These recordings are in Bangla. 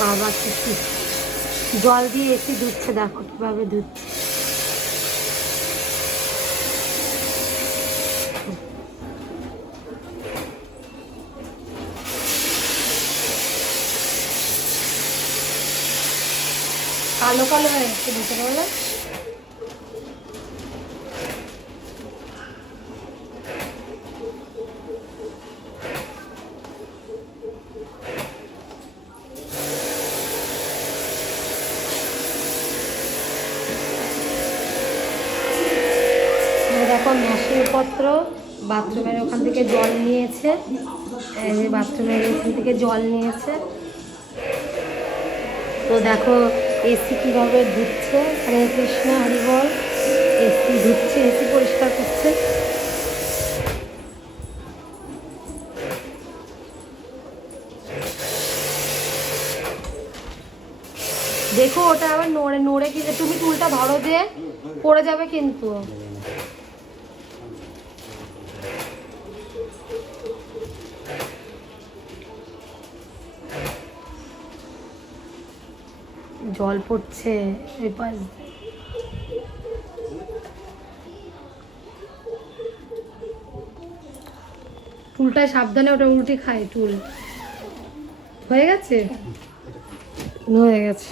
বাবা কি জল দিয়ে এসে ধুচ্ছে, দেখো কিভাবে ধুচ্ছে। কালো কালো হয়ে যাচ্ছে ভিতরে বলে। দেখো মেশিনপত্র বাথরুমের ওখান থেকে জল নিয়েছে, এই যে বাথরুমের ওখান থেকে জল নিয়েছে। তো দেখো এসি কীভাবে ধুচ্ছে, হরে কৃষ্ণ হরি বল। এসি ধুচ্ছে, এসি পরিষ্কার করছে। দেখো ওটা আবার নড়ে নড়ে কি, তুমি টুলটা ধরো যে পড়ে যাবে কিন্তু। জল পড়ছে এই পাশ। টুলটায় সাবধানে, ওটা উল্টে খায় টুল। হয়ে গেছে, হয়ে গেছে।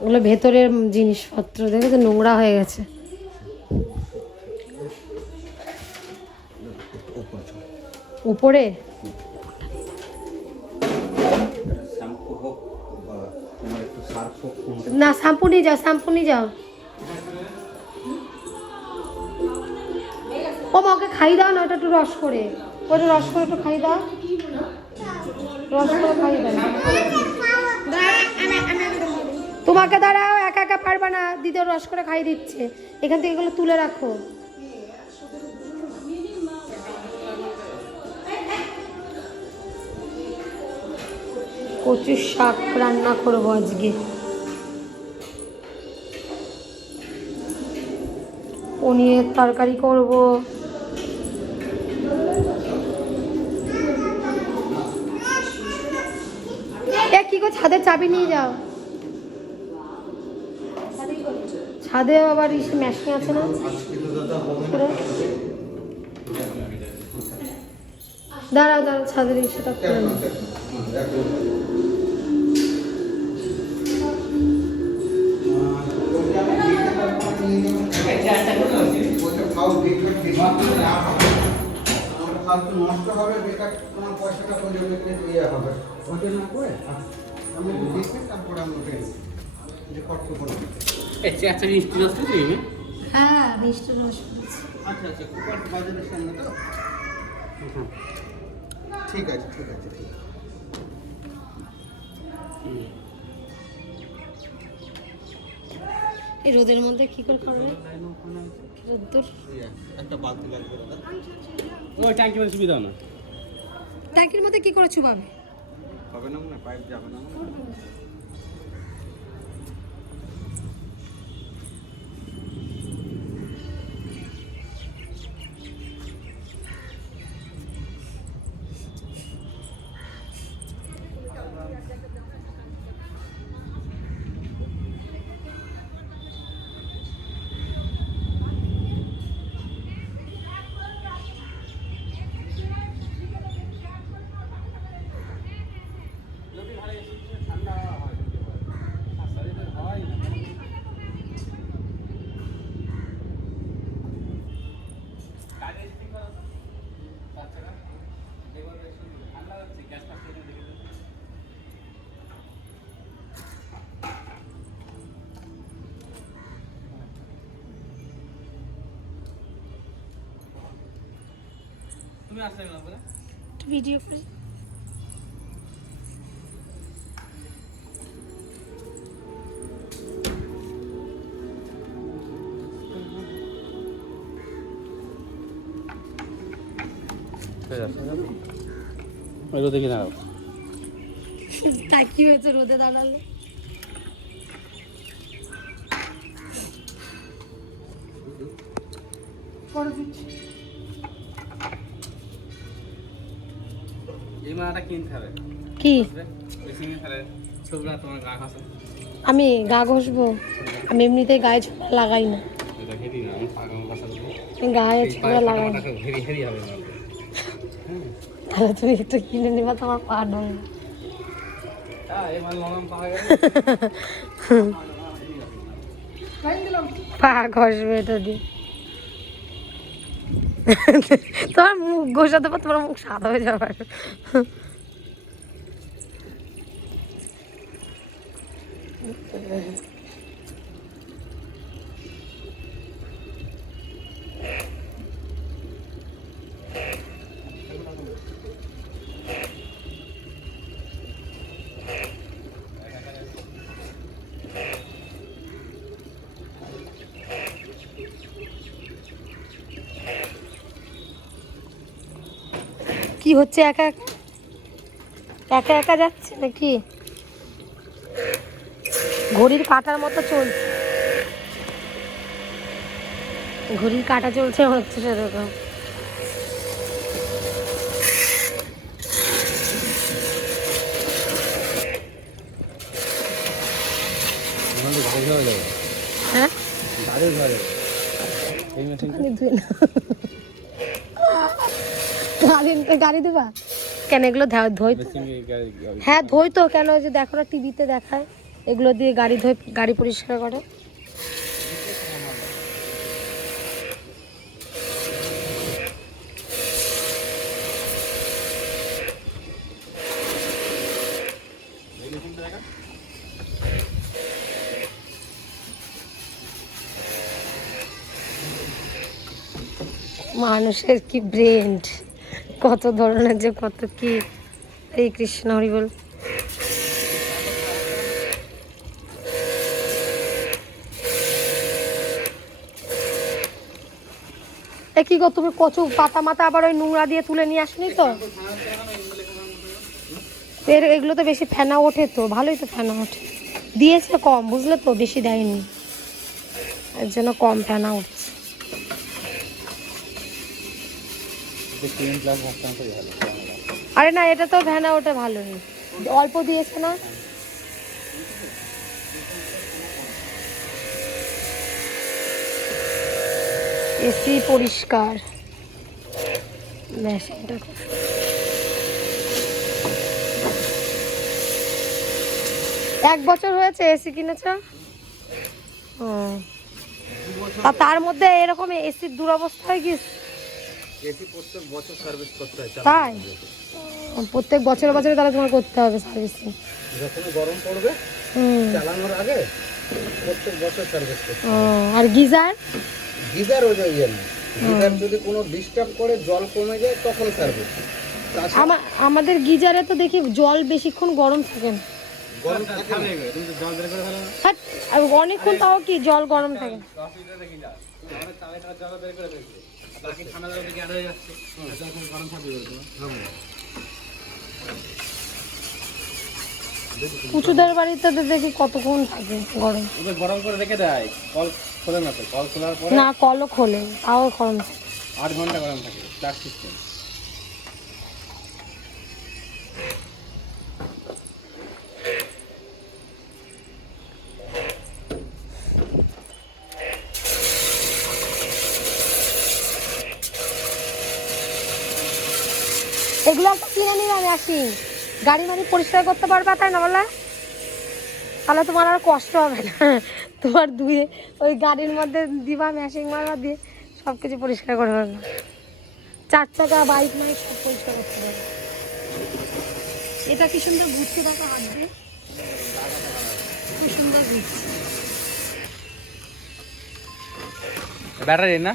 ওগুলো ভেতরের জিনিসপত্র দেখেছো, নোংরা হয়ে গেছে। উপরে না, শ্যাম্পু নিয়ে যাও, শ্যাম্পু নিয়ে যাও। ও মা, ওকে খাই দাও না, ওটা একটু রস করে, ওটা রস করে একটু খাই দাও, রস করে খাই দাও। তোমাকে দাঁড়াও, একা একা পারবা না, দিদি রস করে খাই দিচ্ছে। এখান থেকে এগুলো তুলে রাখো। কচুর শাক রান্না করবো আজকে। পনিরের তরকারি করব। কি গো, ছাদের চাবি নিয়ে যাও। ছাদে আবার ইসে মেশিন আছে না, দাঁড়াও দাঁড়াও, ছাদের ইসেটা করে নাও। নষ্ট হবে, বেকার তোমার পয়সাটা ইয়ে হবে, ওটা না করে আমি দেখে তারপরে আমি ওটা যে কষ্ট করবো। আচ্ছা মিষ্টি রস তো তুমি? হ্যাঁ, মিষ্টি রস। আচ্ছা আচ্ছা, কুকার বাজারের সামনে তো? ঠিক আছে ঠিক আছে ঠিক আছে। এই রোদের মধ্যে কি করে করবে? রোদ্দুর একটা বালতি লাগবে দাদা। ওই ট্যাঙ্কি মানে সুবিধা না, ট্যাঙ্কির মধ্যে কি করে চুবাবে? হবে না, না পাইপ যাবে না। তুমি আসলে না বলে ভিডিও করি। রোদে কি দাঁড়াও, তাই কি হয়েছে রোদে দাঁড়ালে? পরে দিচ্ছি। এই মালাটা কিনতে হবে। কি বেসিংয়ে ফেলে ছোটরা তোমার গা ঘাসে। আমি গা ঘষবো? আমি এমনিতেই গায়ে ছোবড়া লাগাই না, এটা হেভি না, আমি পাগল ঘাসা দেবো। আমি গায়ে এই ছোবড়া পায়ে লাগাই না। ফাটাফাটা হেভি হেভি হবে না। তাহলে তুমি একটু কিনে নিবা, তোমার পা ডলবে। হ্যাঁ, এই মাল নরম পাওয়া গেলে পা ঘষবে এটা দিয়ে। তোমার মুখ ঘষাতে পার, তোমার মুখ সাদা হয়ে যাবে। কি হচ্ছে, একা একা একা যাচ্ছে নাকি? ঘড়ির কাঁটার মতো চলছে, ঘড়ির কাঁটা চলছে হচ্ছে সেরকম। হ্যাঁ, গাড়ি দেবা কেন? এগুলো ধোয় তো। হ্যাঁ ধোয় তো, কেন যে দেখো না টিভিতে দেখায়, এগুলো দিয়ে গাড়ি ধোয়, গাড়ি পরিষ্কার করে। মানুষের কি ব্রেন, কত ধরনের যে কত কি। এই কৃষ্ণ হরি বল। এ কি গো, তুমি কচু পাতা মাথা আবার ওই নোংরা দিয়ে তুলে নিয়ে আসনি তো? এগুলো তো বেশি ফেনা ওঠে তো, ভালোই তো ফেনা ওঠে। দিয়েছে কম, বুঝলে তো, বেশি দেয়নি, এর জন্য কম ফেনা উঠছে। আরে না, এটা তো ফেনা ওঠে ভালোই, অল্প দিয়েছে না। এসি পরিষ্কার, মেশিনটা খুব এক বছর হয়েছে এসি কিনেছ? ও, আর তার মধ্যে এরকম এসির দুরবস্থা হয়ে গেছে। এসি প্রত্যেক বছর সার্ভিস করতে হয়। তাই প্রত্যেক বছরে বছরে তাহলে তোমার করতে হবে সার্ভিসিং। যখন গরম পড়বে চালানোর আগে প্রত্যেক বছর সার্ভিস করতে ও, আর গিজার? গিজার ওই যে ইয়ে না, গিজার যদি কোনো ডিস্টার্ব করে, জল কমে যায়, তখন সার্ভিস। আমাদের গিজারে তো দেখি জল বেশিক্ষণ গরম থাকে না। গরম থাকে না। তুমি তো জল বের করে ফেলো না। হ্যাঁ, আর অনেকক্ষণ তাও কি জল গরম থাকে। অসুবিধা দেখি যা আমাদের তালেটা জল বের করে ফেলছে, বাকি ঠান্ডা জল থেকে অ্যাড হয়ে যাচ্ছে, তখন গরম থাকবে তোমার। উঁচুদের বাড়িতে তো দেখি কতক্ষণ থাকে গরম। ওদের গরম করে রেখে দেয়, কল খোলে না তো, কল খোলার পরে না, কলও খোলে, তাও গরম থাকে। 8 ঘন্টা গরম থাকে, ফ্ল্যাট সিস্টেম। এগুলো একটা কিনে নিলে আমি আসি, গাড়ি মাড়ি পরিষ্কার করতে পারবে, তাই না বলে? তাহলে তোমার আর কষ্ট হবে না, তোমার ধুয়ে ওই গাড়ির মধ্যে দিবা, মেশিন মারবা, দিয়ে সব কিছু পরিষ্কার করে ফেলবে। 4 চাকা বাইক মাইক সব পরিষ্কার করতে পারবে। এটা কি সুন্দর ঘুরছে, দেখো হাত দিয়ে, খুব সুন্দর ঘুরছে। ব্যাটারি না?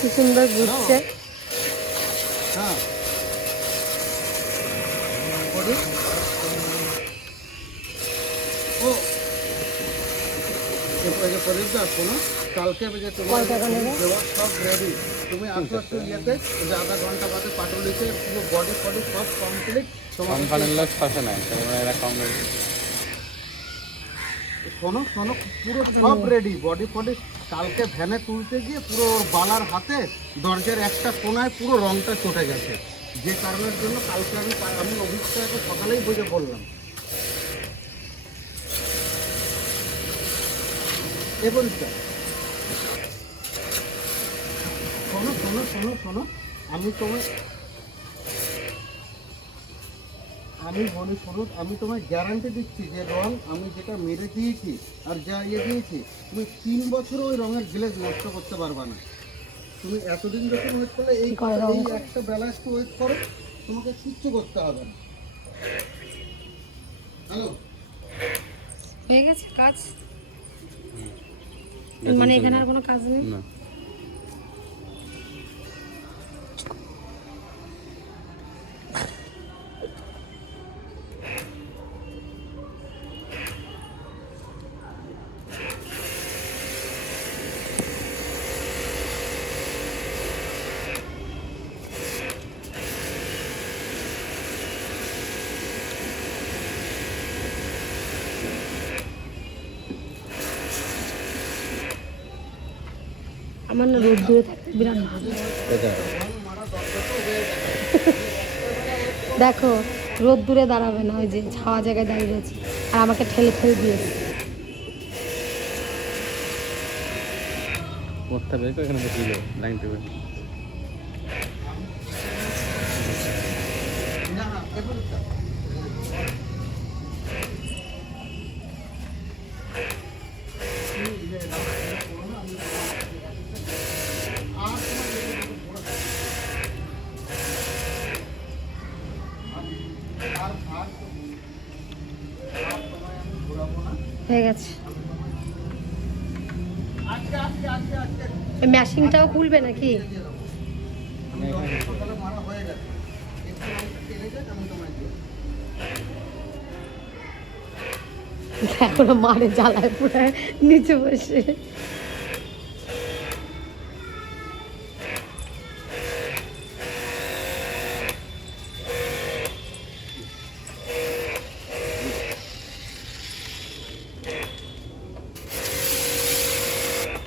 কি সুন্দর ঘুরছে। হ্যাঁ, ও এরপরে পরিষ্কার শোনো, কালকে যে তোমার কয় টাকা নেবে? দেওয়া সব রেডি। তুমি আসো একটু ইয়েতে, যে আধা ঘন্টা বাদে পাটুলিতে পুরো বডি ফডি সব কমপ্লিট। তোমার কোম্পানির লোক 600 নেয়, তোমরা এরা কম রেট। শোনো শোনো, পুরো সব রেডি, বডি ফডি। কালকে ভ্যানে তুলতে গিয়ে পুরো ওর বালার হাতে দরজার একটা কোনায় পুরো রংটা চটে গেছে, যে কারণের জন্য কালকে আমি অভিজ্ঞতাকে সকালেই বুঝে বললাম। এবং শোনো শোনো শোনো শোনো, আমি বলি শোনো, আমি তোমায় গ্যারান্টি দিচ্ছি যে রং আমি যেটা মেরে দিয়েছি আর যা দিয়েছি, তুমি 3 বছর ওই রঙের গ্লেজ নষ্ট করতে পারবে না। তুমি এতদিন যখন ওয়েট করলে, এই একটা বেলা একটু ওয়েট করো, তোমাকে কিচ্ছু করতে হবে না। হ্যালো, হয়ে গেছে কাজ? মানে এখানে আর কোনো কাজ নেই? না। আমার না রোদ দূরে থাকতে বিরাট ভালো। দেখো রোদ দূরে দাঁড়াবে না, ওই যে ছাওয়া জায়গায় দাঁড়িয়ে রয়েছে, আর আমাকে ঠেলে ঠেলে দিয়েছে। মোটটা বের করে এখানে বসিয়ে দাও, লাইন টেবিল। না না, এখন হয়ে গেছে। ম্যাশিংটাও খুলবে নাকি? মারা হয়ে গেছে, একটু টেনে যাক, আমি তোমায় দিই। এখনো মারে জ্বালায় পুরো নিচে বসে।